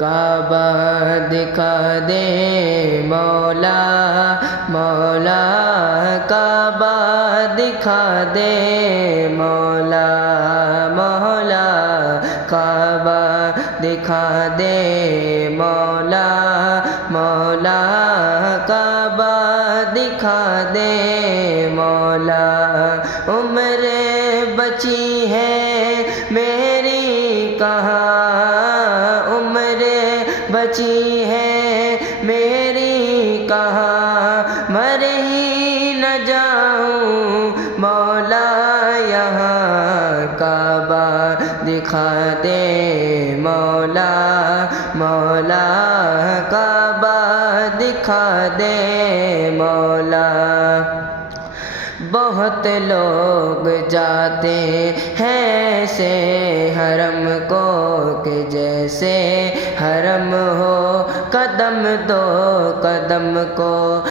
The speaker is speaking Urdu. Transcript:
کعبہ دکھا دے مولا مولا، کعبہ دکھا دے مولا مولا، کعبہ دکھا دے مولا مولا، کعبہ دکھا دے مولا۔ عمر بچی ہے میری کہاں، عمر بچی ہے میری کہاں، مر ہی نہ جاؤں مولا یہاں، کعبہ دکھا دے مولا مولا، کعبہ دکھا دے مولا۔ بہت لوگ جاتے ہیں سے حرم کو کہ جیسے حرم ہو، قدم دو قدم کو